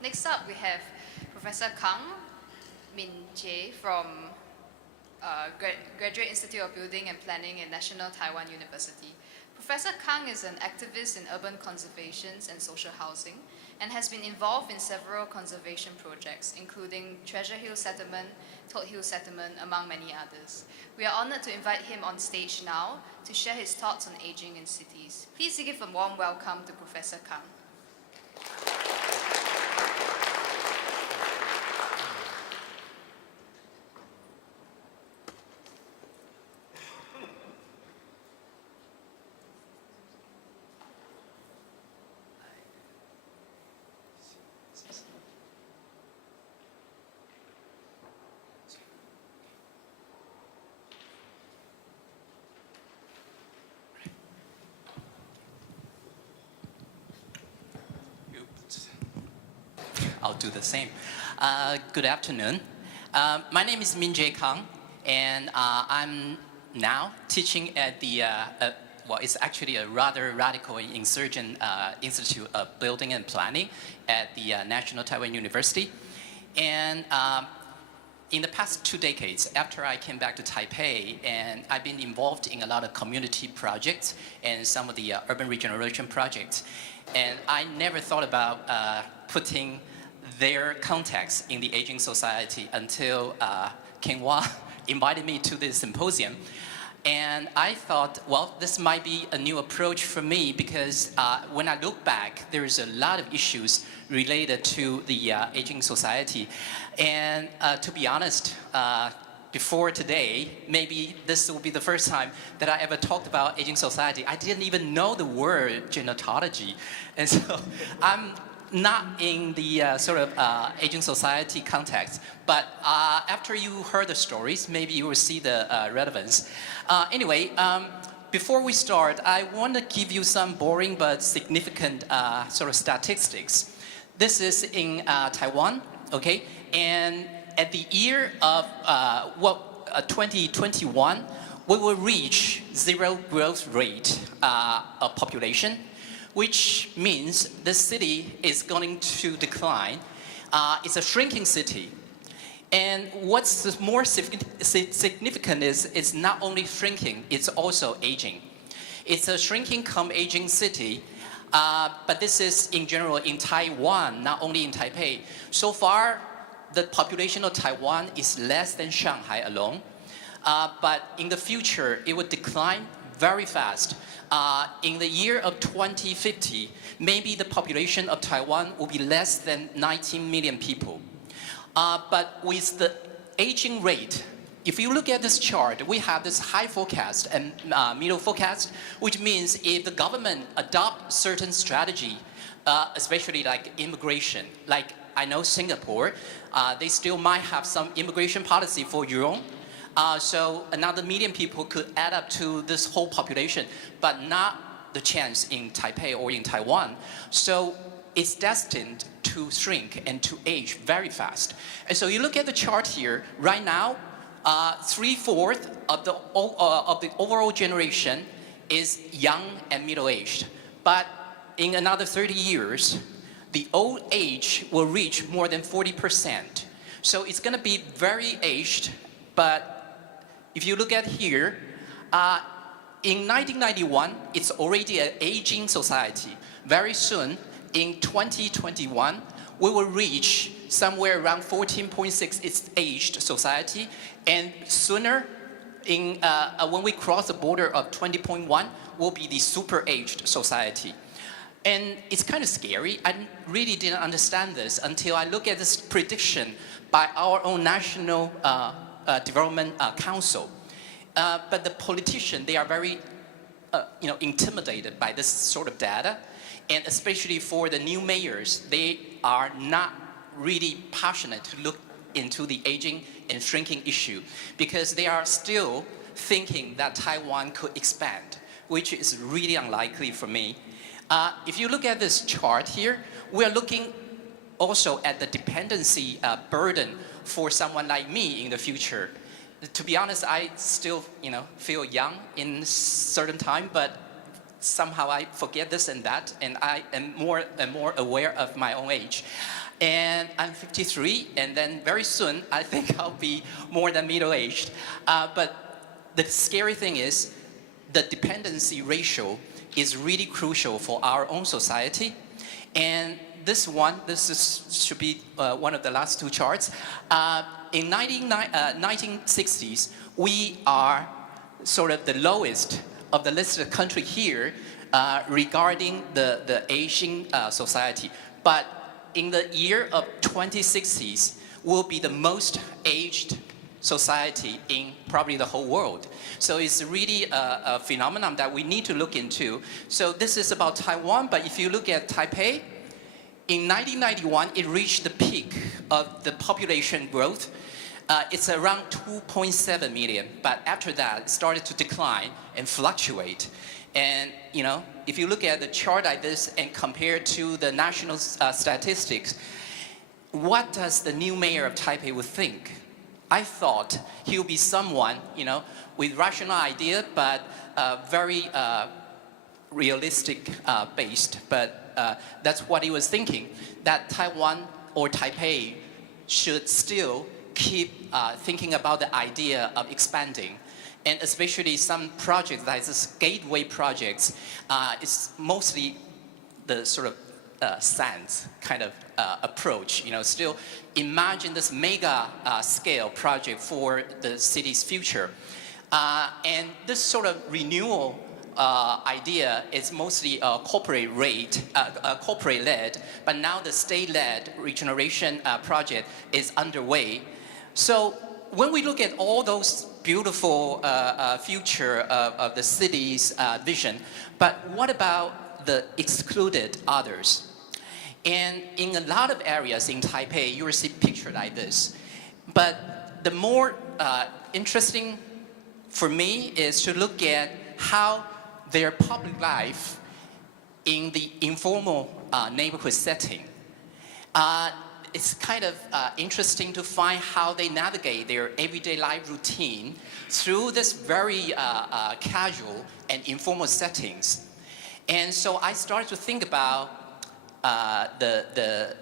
Next up, we have Professor Kang Min Jae from Graduate Institute of Building and Planning at National Taiwan University. Professor Kang is an activist in urban conservation and social housing and has been involved in several conservation projects, including Treasure Hill Settlement, Toad Hill Settlement, among many others. We are honored to invite him on stage now to share his thoughts on aging in cities. Please give a warm welcome to Professor Kang. I'll do the same. Good afternoon. My name is Min Jae Kang, and I'm now teaching at the, well, it's actually a rather radical and insurgent Institute of Building and Planning at the National Taiwan University. And in the past 2 decades, after I came back to Taipei, and I've been involved in a lot of community projects and some of the urban regeneration projects. And I never thought about putting their context in the aging society until Ken Wah invited me to this symposium. And I thought, well, this might be a new approach for me because when I look back, there's a lot of issues related to the aging society. And to be honest, before today, maybe this will be the first time that I ever talked about aging society. I didn't even know the word genotology. And so I'm not in the sort of aging society context, but after you heard the stories, maybe you will see the relevance. Anyway, before we start, I want to give you some boring but significant sort of statistics. This is in Taiwan, okay? And at the year of 2021, we will reach zero growth rate of population, which means the city is going to decline. It's a shrinking city. And what's more significant is it's not only shrinking, it's also aging. It's a shrinking come aging city, but this is in general in Taiwan, not only in Taipei. So far, the population of Taiwan is less than Shanghai alone, but in the future, it would decline very fast. In the year of 2050, maybe the population of Taiwan will be less than 19 million people. But with the aging rate, if you look at this chart, we have this high forecast and middle forecast, which means if the government adopt certain strategy, especially like immigration, like I know Singapore, they still might have some immigration policy for your own. So another million people could add up to this whole population, but not the chance in Taipei or in Taiwan. So it's destined to shrink and to age very fast. And so you look at the chart here, right now, 3/4 of the overall generation is young and middle-aged. But in another 30 years, the old age will reach more than 40%. So it's gonna be very aged, but if you look at here, in 1991, it's already an aging society. Very soon, in 2021, we will reach somewhere around 14.6, it's aged society. And sooner, when we cross the border of 20.1, will be the super aged society. And it's kind of scary. I really didn't understand this until I look at this prediction by our own National Development Council. But the politicians, they are very intimidated by this sort of data. And especially for the new mayors, they are not really passionate to look into the aging and shrinking issue because they are still thinking that Taiwan could expand, which is really unlikely for me. If you look at this chart here, we are looking also at the dependency burden for someone like me in the future. To be honest, I still feel young in certain time, but somehow I forget this and that, and I am more and more aware of my own age. And I'm 53, and then very soon, I think I'll be more than middle-aged. But the scary thing is, the dependency ratio is really crucial for our own society. And this should be one of the last two charts. In 1960s, we are sort of the lowest of the listed country here regarding the aging society. But in the year of 2060s, we'll be the most aged society in probably the whole world. So it's really a phenomenon that we need to look into. So this is about Taiwan, but if you look at Taipei, in 1991, it reached the peak of the population growth. It's around 2.7 million, but after that, it started to decline and fluctuate. And you know, if you look at the chart like this and compare to the national statistics, what does the new mayor of Taipei would think? I thought he would be someone, you know, with rational idea, but very realistic based. But that's what he was thinking, that Taiwan or Taipei should still keep thinking about the idea of expanding. And especially some projects like this gateway projects, it's mostly the sort of SANS kind of approach. You know, still imagine this mega scale project for the city's future. And this sort of renewal idea is mostly corporate-led, but now the state-led regeneration project is underway. So when we look at all those beautiful future of the city's vision, but what about the excluded others? And in a lot of areas in Taipei, you will see pictures like this. But the more interesting for me is to look at how their public life in the informal neighborhood setting. It's kind of interesting to find how they navigate their everyday life routine through this very casual and informal settings. And so I started to think about the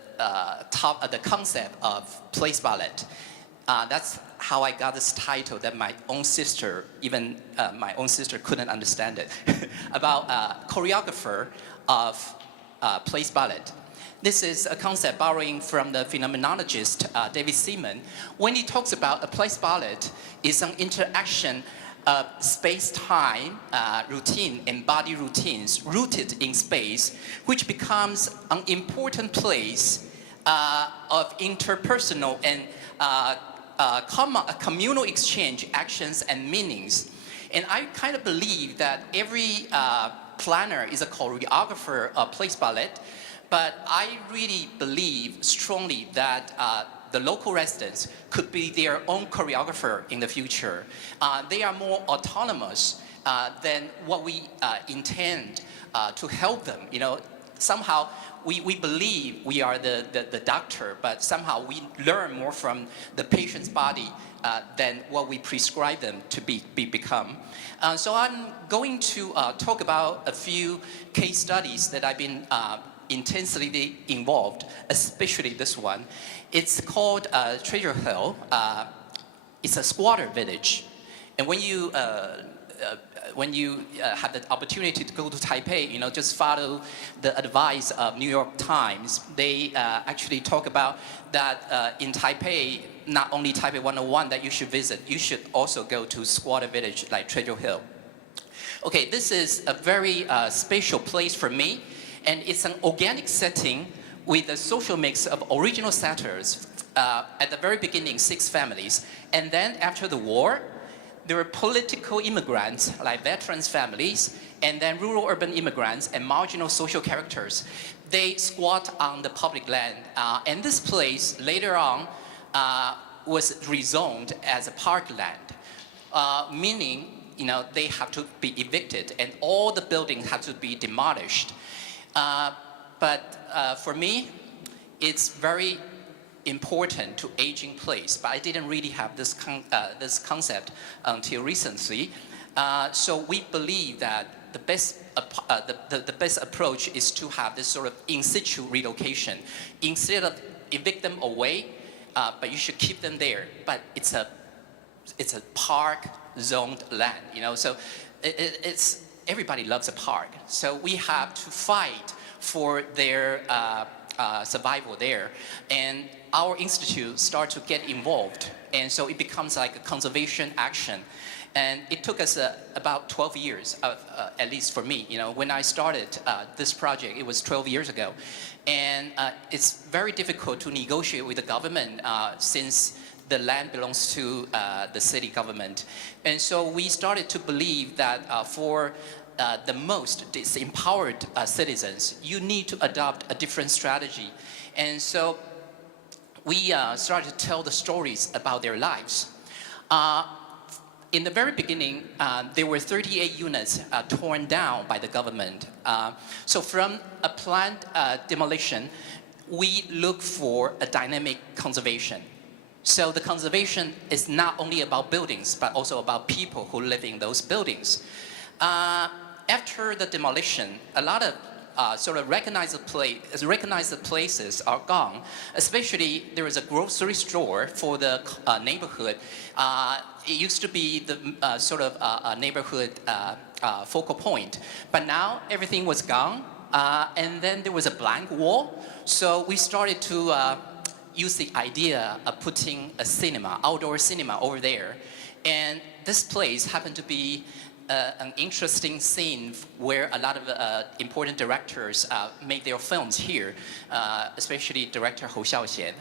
concept of place ballet. That's how I got this title that my own sister, even my own sister couldn't understand it, about choreographer of place ballet. This is a concept borrowing from the phenomenologist David Seaman. When he talks about a place ballet is an interaction of space-time routine and body routines rooted in space, which becomes an important place of interpersonal and communal exchange, actions, and meanings. And I kind of believe that every planner is a choreographer of place ballet, but I really believe strongly that the local residents could be their own choreographer in the future. They are more autonomous than what we intend to help them. You know, somehow we believe we are the doctor, but somehow we learn more from the patient's body than what we prescribe them to become. So I'm going to talk about a few case studies that I've been intensely involved, especially this one. It's called Treasure Hill. It's a squatter village. And when you have the opportunity to go to Taipei, you know, just follow the advice of New York Times. They actually talk about that in Taipei, not only Taipei 101 that you should visit, you should also go to squatter village like Treasure Hill. Okay, this is a very special place for me. And it's an organic setting with a social mix of original settlers. At the very beginning, 6 families. And then after the war, there were political immigrants, like veterans families, and then rural urban immigrants and marginal social characters. They squat on the public land. And this place, later on, was rezoned as a parkland, meaning, you know, they have to be evicted and all the buildings have to be demolished. But for me, it's very important to aging place, but I didn't really have this concept until recently. So we believe that the best approach is to have this sort of in situ relocation. Instead of evict them away, but you should keep them there. But it's a park zoned land, you know. So it's everybody loves a park. So we have to fight for their survival there, and our institute start to get involved, and so it becomes like a conservation action. And it took us about 12 years, at least for me. You know, when I started this project, it was 12 years ago. And it's very difficult to negotiate with the government since the land belongs to the city government. And so we started to believe that for the most disempowered citizens, you need to adopt a different strategy. And so we started to tell the stories about their lives. In the very beginning, there were 38 units torn down by the government. So from a planned demolition, we look for a dynamic conservation. So the conservation is not only about buildings, but also about people who live in those buildings. After the demolition, a lot of sort of recognized places are gone. Especially there is a grocery store for the neighborhood. It used to be the sort of neighborhood focal point, but now everything was gone. And then there was a blank wall. So we started to use the idea of putting a cinema, outdoor cinema over there. And this place happened to be an interesting scene where a lot of important directors made their films here, especially director Hou Xiaoxian.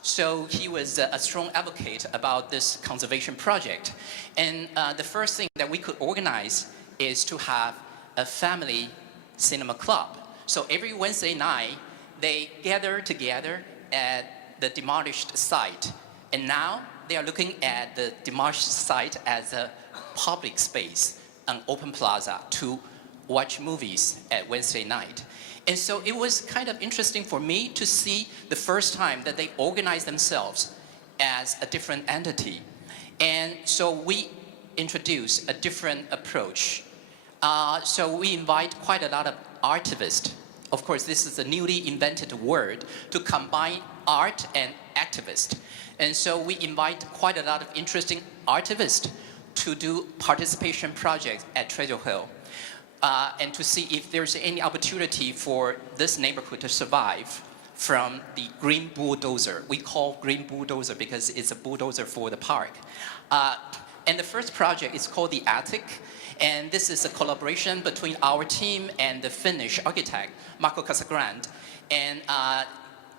So he was a strong advocate about this conservation project. And the first thing that we could organize is to have a family cinema club. So every Wednesday night, they gather together at the demolished site. And now they are looking at the demolished site as a public space, an open plaza to watch movies at Wednesday night. And so it was kind of interesting for me to see the first time that they organized themselves as a different entity. And so we introduced a different approach. So we invite quite a lot of artivists. Of course, this is a newly invented word to combine art and activist. And so we invite quite a lot of interesting artivists to do participation projects at Treasure Hill. And to see if there's any opportunity for this neighborhood to survive from the green bulldozer. We call green bulldozer because it's a bulldozer for the park. And the first project is called The Attic. And this is a collaboration between our team and the Finnish architect, Marco Casagrande. And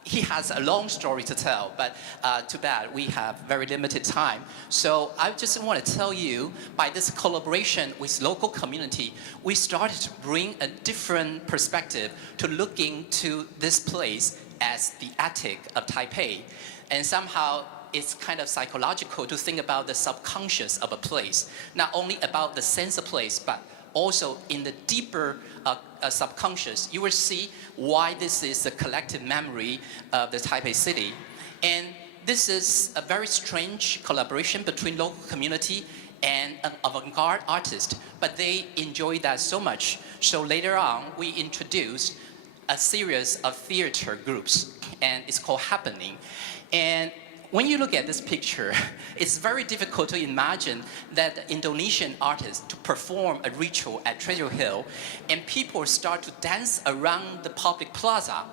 he has a long story to tell, but too bad we have very limited time. So I just want to tell you, by this collaboration with local community, we started to bring a different perspective to looking to this place as the attic of Taipei. And somehow it's kind of psychological to think about the subconscious of a place, not only about the sense of place, but also in the deeper subconscious. You will see why this is a collective memory of the Taipei city. And this is a very strange collaboration between local community and an avant-garde artist, but they enjoy that so much. So later on, we introduced a series of theater groups, and it's called Happening. And when you look at this picture, it's very difficult to imagine that the Indonesian artists to perform a ritual at Treasure Hill, and people start to dance around the public plaza.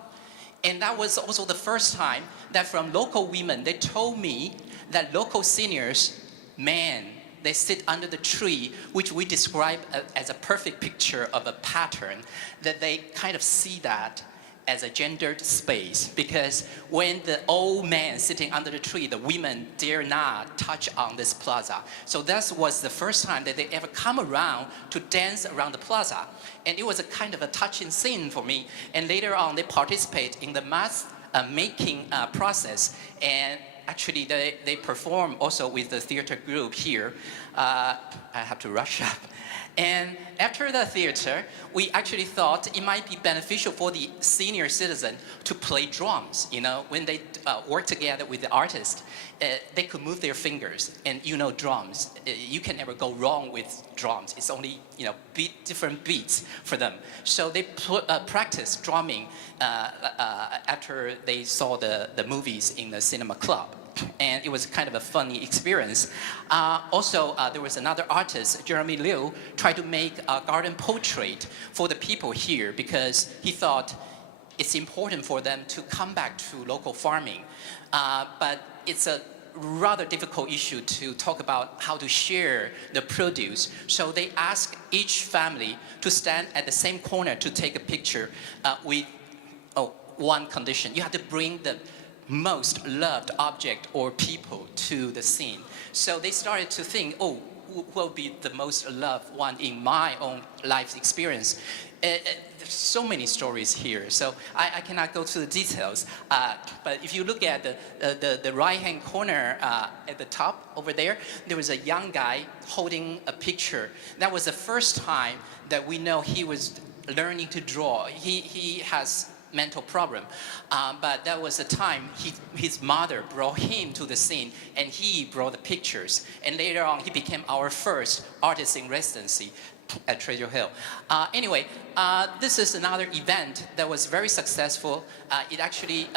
And that was also the first time that from local women, they told me that local seniors, man, they sit under the tree, which we describe as a perfect picture of a pattern, that they kind of see that as a gendered space, because when the old man sitting under the tree, the women dare not touch on this plaza. So that was the first time that they ever come around to dance around the plaza. And it was a kind of a touching scene for me. And later on, they participate in the mask making process. And actually they perform also with the theater group here. I have to rush up. And after the theater, we actually thought it might be beneficial for the senior citizen to play drums. You know, when they work together with the artist, they could move their fingers. And you know, drums, you can never go wrong with drums. It's only, you know, different beats for them. So they practiced drumming after they saw the movies in the cinema club. And it was kind of a funny experience. Also, there was another artist, Jeremy Liu, tried to make a garden portrait for the people here because he thought it's important for them to come back to local farming. But it's a rather difficult issue to talk about how to share the produce. So they asked each family to stand at the same corner to take a picture with one condition. You have to bring the most loved object or people to the scene. So they started to think, oh, who will be the most loved one in my own life experience? There's so many stories here, so I cannot go to the details. But if you look at the right-hand corner at the top over there, there was a young guy holding a picture. That was the first time that we know he was learning to draw. He has mental problem, but that was the time his mother brought him to the scene and he brought the pictures, and later on he became our first artist in residency at Treasure Hill. Anyway, this is another event that was very successful. It actually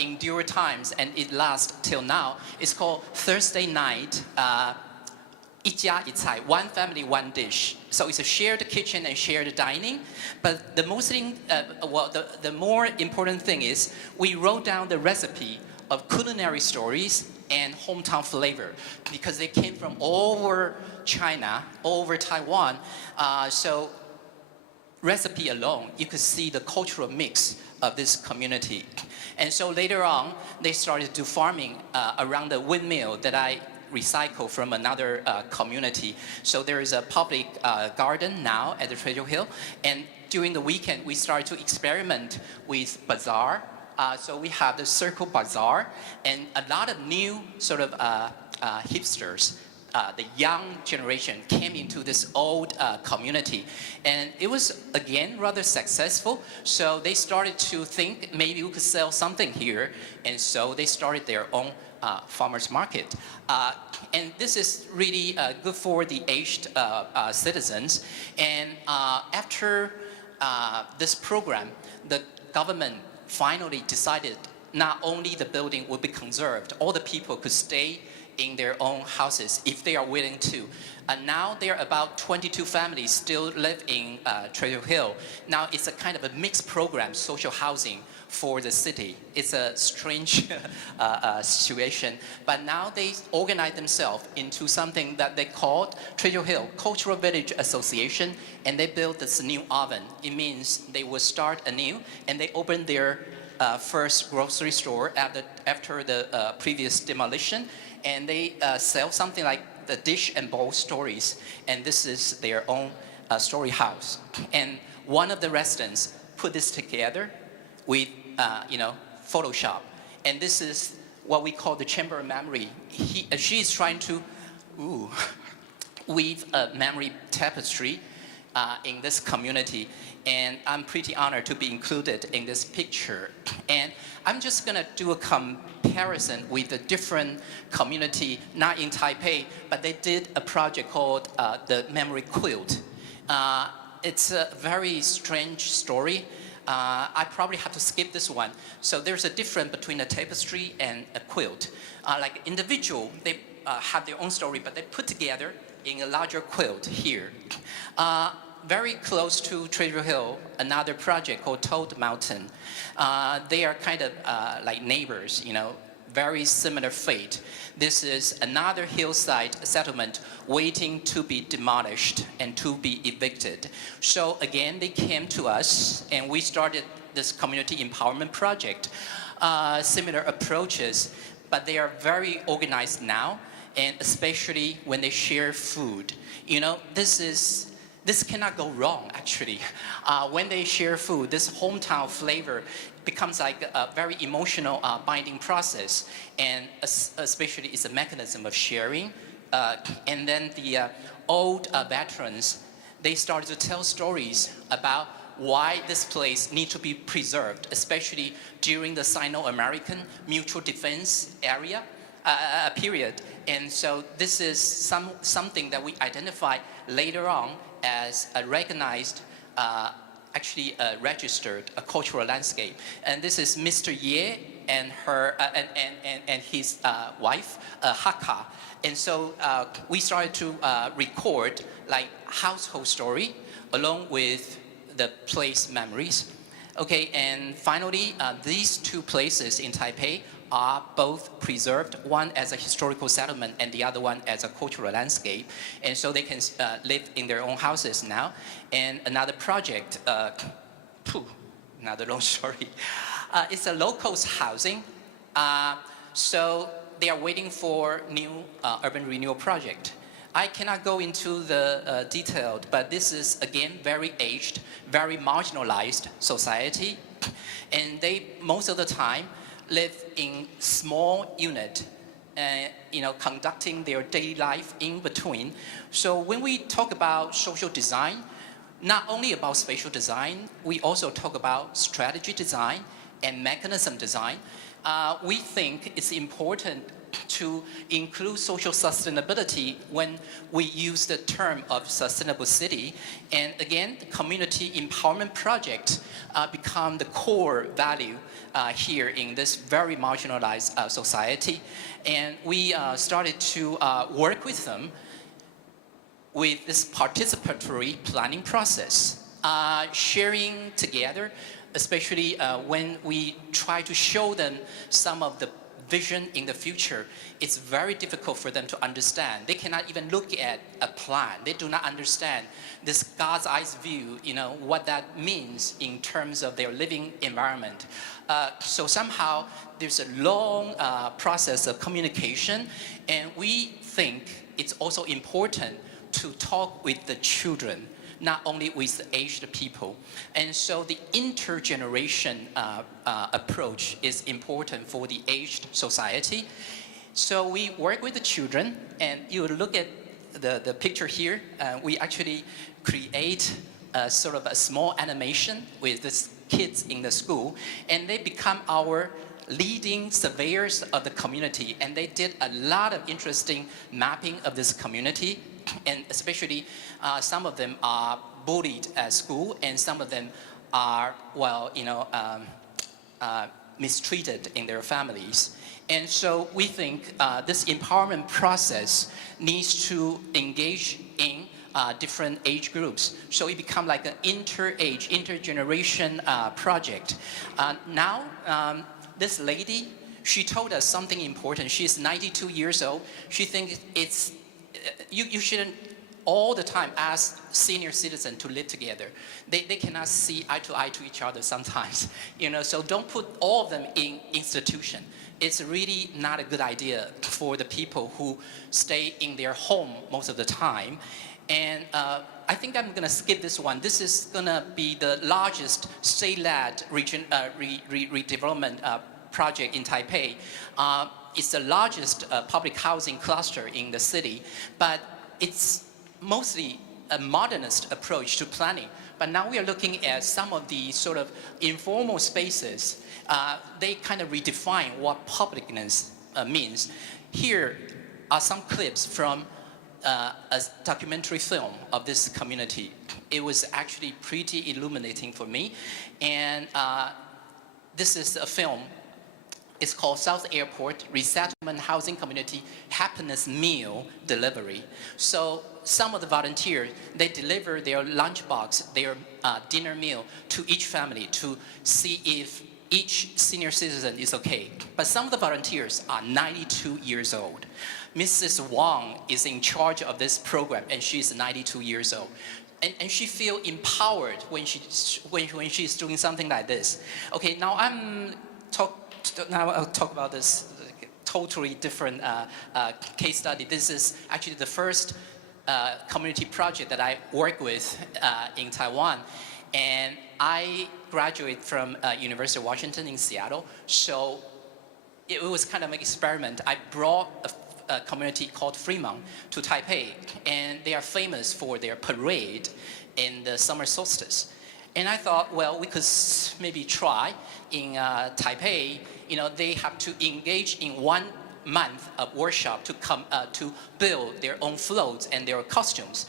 endured times and it lasts till now. It's called Thursday Night 一家一菜, one family, one dish. So it's a shared kitchen and shared dining. But the most thing, the more important thing is we wrote down the recipe of culinary stories and hometown flavor because they came from all over China, all over Taiwan. So recipe alone, you could see the cultural mix of this community. And so later on, they started to do farming around the windmill that I recycle from another community. So there is a public garden now at the Treasure Hill. And during the weekend, we started to experiment with bazaar. So we have the Circle Bazaar and a lot of new sort of hipsters. The young generation came into this old community. And it was, again, rather successful. So they started to think maybe we could sell something here. And so they started their own farmers market. And this is really good for the aged citizens. And after this program, the government finally decided not only the building would be conserved, all the people could stay in their own houses if they are willing to. And now there are about 22 families still live in Treasure Hill. Now it's a kind of a mixed program, social housing for the city. It's a strange situation, but now they organize themselves into something that they called Treasure Hill Cultural Village Association, and they built this new oven. It means they will start anew, and they open their first grocery store after the previous demolition, and they sell something like the dish and bowl stories, and this is their own story house. And one of the residents put this together with Photoshop, and this is what we call the Chamber of Memory. She is trying to weave a memory tapestry in this community, and I'm pretty honored to be included in this picture. And I'm just gonna do a comparison with a different community, not in Taipei, but they did a project called the Memory Quilt. It's a very strange story. I probably have to skip this one. So there's a difference between a tapestry and a quilt. Like individual, they have their own story, but they put together in a larger quilt here. Very close to Treasure Hill, another project called Toad Mountain. They are kind of like neighbors, very similar fate. This is another hillside settlement waiting to be demolished and to be evicted. So again, they came to us and we started this community empowerment project. Similar approaches, but they are very organized now, and especially when they share food. This is this cannot go wrong, actually. When they share food, this hometown flavor becomes like a very emotional binding process, and especially it's a mechanism of sharing. And then the old veterans, they started to tell stories about why this place needs to be preserved, especially during the Sino-American mutual defense period. And so this is something that we identify later on as a recognized, actually registered a cultural landscape. And this is Mr. Ye and her and his wife, Haka. And so we started to record like household story along with the place memories. Okay, and finally, these two places in Taipei are both preserved, one as a historical settlement and the other one as a cultural landscape. And so they can live in their own houses now. And another project, another long story, it's a locals housing. So they are waiting for new urban renewal project. I cannot go into the detailed, but this is again very aged, very marginalized society, and they most of the time live in small unit, conducting their daily life in between. So when we talk about social design, not only about spatial design, we also talk about strategy design and mechanism design. We think it's important to include social sustainability when we use the term of sustainable city. And again, the community empowerment project become the core value here in this very marginalized society. And we started to work with them with this participatory planning process, sharing together, especially when we try to show them some of the vision in the future. It's very difficult for them to understand. They cannot even look at a plan. They do not understand this God's eyes view, what that means in terms of their living environment. So somehow there's a long process of communication, and we think it's also important to talk with the children, not only with the aged people. And so the intergeneration approach is important for the aged society. So we work with the children, and you look at the picture here, we actually create sort of a small animation with these kids in the school, and they become our leading surveyors of the community, and they did a lot of interesting mapping of this community. And especially some of them are bullied at school, and some of them are, mistreated in their families. And so we think this empowerment process needs to engage in different age groups. So it becomes like an inter-age, intergeneration project. Now, this lady, she told us something important. She's 92 years old. She thinks it's you shouldn't all the time ask senior citizens to live together. They cannot see eye to each other sometimes. So don't put all of them in institution. It's really not a good idea for the people who stay in their home most of the time. And I think I'm going to skip this one. This is going to be the largest state-led redevelopment project in Taipei. It's the largest public housing cluster in the city, but it's mostly a modernist approach to planning. But now we are looking at some of the sort of informal spaces. They kind of redefine what publicness means. Here are some clips from a documentary film of this community. It was actually pretty illuminating for me. And this is a film. It's called South Airport Resettlement Housing Community Happiness Meal Delivery. So some of the volunteers, they deliver their lunchbox, their dinner meal to each family to see if each senior citizen is okay. But some of the volunteers are 92 years old. Mrs. Wang is in charge of this program, and she's 92 years old. And she feels empowered when she's doing something like this. Okay, now I'll talk about this totally different case study. This is actually the first community project that I work with in Taiwan. And I graduated from University of Washington in Seattle. So it was kind of an experiment. I brought a community called Fremont to Taipei, and they are famous for their parade in the summer solstice. And I thought, well, we could maybe try in Taipei. You know, they have to engage in 1 month of workshop to come to build their own floats and their costumes.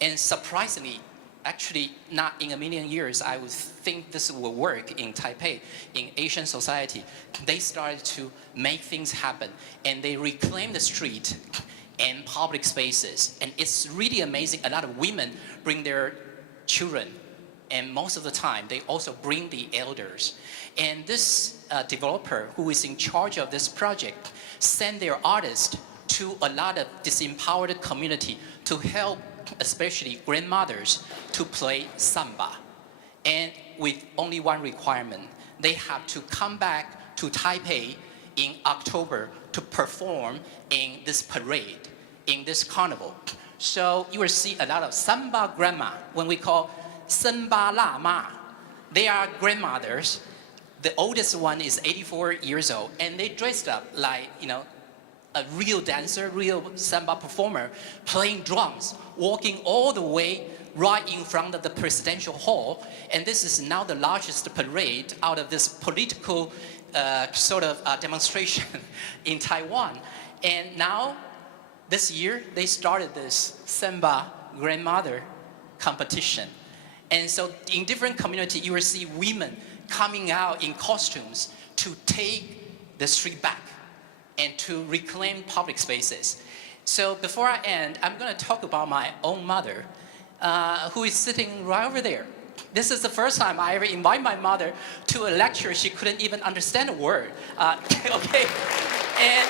And surprisingly, actually, not in a million years, I would think this will work in Taipei, in Asian society. They started to make things happen, and they reclaim the street and public spaces. And it's really amazing. A lot of women bring their children, and most of the time, they also bring the elders. And this developer who is in charge of this project sent their artists to a lot of disempowered community to help especially grandmothers to play samba. And with only one requirement, they have to come back to Taipei in October to perform in this parade, in this carnival. So you will see a lot of samba grandma, when we call samba la ma. They are grandmothers. The oldest one is 84 years old, and they dressed up like, you know, a real dancer, real samba performer, playing drums, walking all the way right in front of the presidential hall. And this is now the largest parade out of this political demonstration in Taiwan. And now, this year, they started this samba grandmother competition. And so in different communities, you will see women coming out in costumes to take the street back and to reclaim public spaces. So before I end, I'm going to talk about my own mother, who is sitting right over there. This is the first time I ever invite my mother to a lecture. She couldn't even understand a word. Okay, and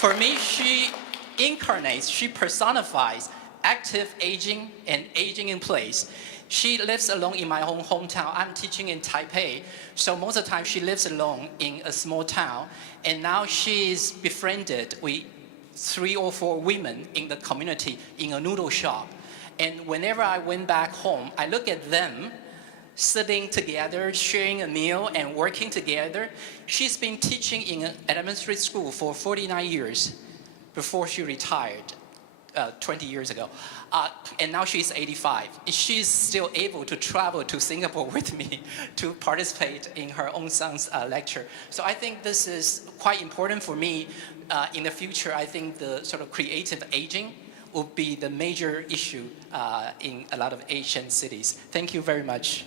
for me, she incarnates, she personifies active aging and aging in place. She lives alone in my own hometown. I'm teaching in Taipei, so most of the time she lives alone in a small town. And now she's befriended with 3 or 4 women in the community in a noodle shop. And whenever I went back home, I look at them sitting together, sharing a meal and working together. She's been teaching in an elementary school for 49 years before she retired. 20 years ago. And now she's 85. She's still able to travel to Singapore with me to participate in her own son's lecture. So I think this is quite important for me. In the future, I think the sort of creative aging will be the major issue in a lot of Asian cities. Thank you very much.